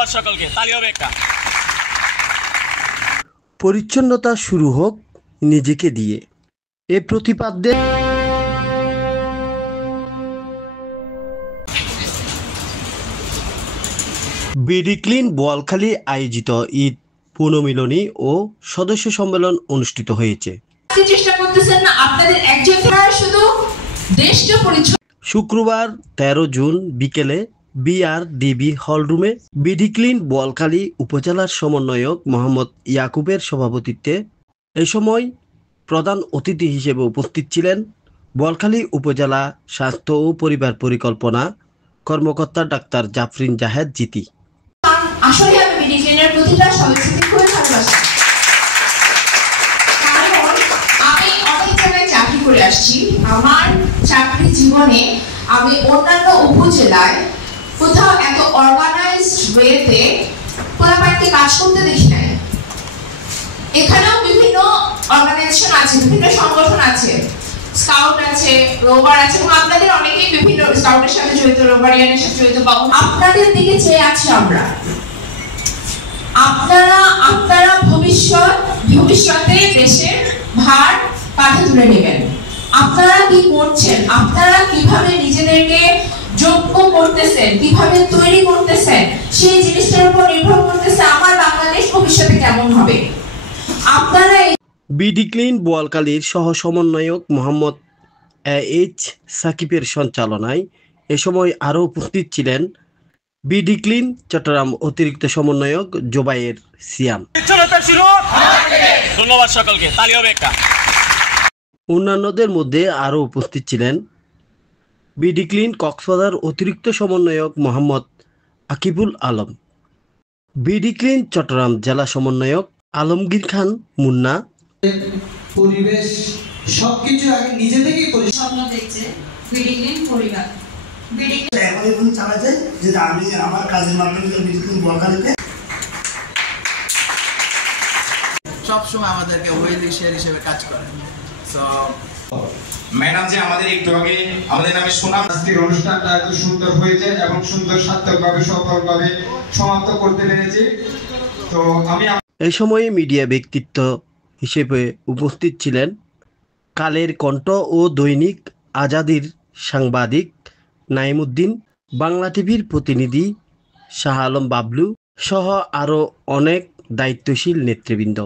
ধন্যবাদ সকলকে, তালি হবে একটা। পরিচ্ছন্নতা শুরু হোক নিজেকে দিয়ে, এ প্রতিপাদ্যে বিডি ক্লিন বোয়ালখালী আয়োজিত ঈদ পুনর্মিলনী ও সদস্য সম্মেলন অনুষ্ঠিত হয়েছে। চেষ্টা করতেছেন না আপনাদের একজন শুধু দেশকে পরিচ্ছন্ন। শুক্রবার 13 জুন বিকেলে বিআরডিবি হলরুমে বিডি ক্লিন বোয়ালখালী উপজেলার সমন্বয়ক মোহাম্মদ ইয়াকুবের সভাপতিত্বে এ সময় প্রধান অতিথি হিসেবে উপস্থিত ছিলেন বোয়ালখালী উপজেলা স্বাস্থ্য ও পরিবার পরিকল্পনা কর্মকর্তা ডাক্তার জাফরিন জাহেদ জিতি। আসলে আমি বিডি ক্লিনের প্রতিটা সদস্যকে খুবই ভালোবাসি, কারণ আমি অনেক জায়গায় চাকরি করে আসছি। আমার চাকরি জীবনে আমি অন্যান্য উপজেলায় কোথাও এত অর্গানাইজড ওয়েতে পোলাপাইনকে কাজ করতে দেখি নাই। এখানেও বিভিন্ন অর্গানাইজেশন আছে, বিভিন্ন সংগঠন আছে, স্কাউট আছে, রোভার আছে, এবং আপনাদের অনেকেই বিভিন্ন স্কাউটের সাথে জড়িত, রোভারিয়ানের সাথে জড়িত। আপনাদের দিকে চেয়ে আছি আমরা। আপনারা ভবিষ্যতে দেশের ভার কাঁধে তুলে নেবেন। আপনারা কি করছেন, আপনারা কিভাবে নিজেদেরকে যোগ্য করতেছেন, কিভাবে তৈরি করতেছেন, সেই জিনিসটার উপর নির্ভর করতেছে আমার বাংলাদেশ ভবিষ্যতে কেমন হবে। আপনারা বিডি ক্লিন বোয়ালখালীর সহ সমন্বয়ক মোহাম্মদ এইচ সাকিবের সঞ্চালনায় এ সময় আরও উপস্থিত ছিলেন বিডি ক্লিন চট্টগ্রাম অতিরিক্ত সমন্বয়ক জোবায়ের সিয়াম। ধন্যবাদ সকলকে, তালি হবে একটা। অন্যান্যদের মধ্যে আরও উপস্থিত ছিলেন বিডি ক্লিন কক্সবাজার অতিরিক্ত সমন্বয়ক মোহাম্মদ আকিবুল আলম, বিডি ক্লিন চট্টগ্রাম জেলা সমন্বয়ক আলমগীর খান মুন্না। পরিবেশ সবকিছু আগে নিজে থেকেই স্বপ্ন দেখছে বিডি ক্লিন পরিবার। এখন চালাতে যে আমি আমার কাজের মাধ্যমে বিডি ক্লিন বোয়ালখালীতে সবসময় আমাদেরকে ওয়েলউইশার হিসেবে কাজ করেন। সো ম্যাডাম যে আমাদের একটু আগে আমাদের নামে সুনাম, আজকের অনুষ্ঠানটা এত সুন্দর হয়েছে এবং সুন্দর সার্থকভাবে সফলভাবে সমাপ্ত করতে পেরেছি। তো আমি এই সময়ে মিডিয়া ব্যক্তিত্ব হিসেবে উপস্থিত ছিলেন কালের কণ্ঠ ও দৈনিক আজাদির সাংবাদিক নাইমুদ্দিন, বাংলা টিভির প্রতিনিধি শাহ আলম বাবলু সহ আরও অনেক দায়িত্বশীল নেতৃবৃন্দ।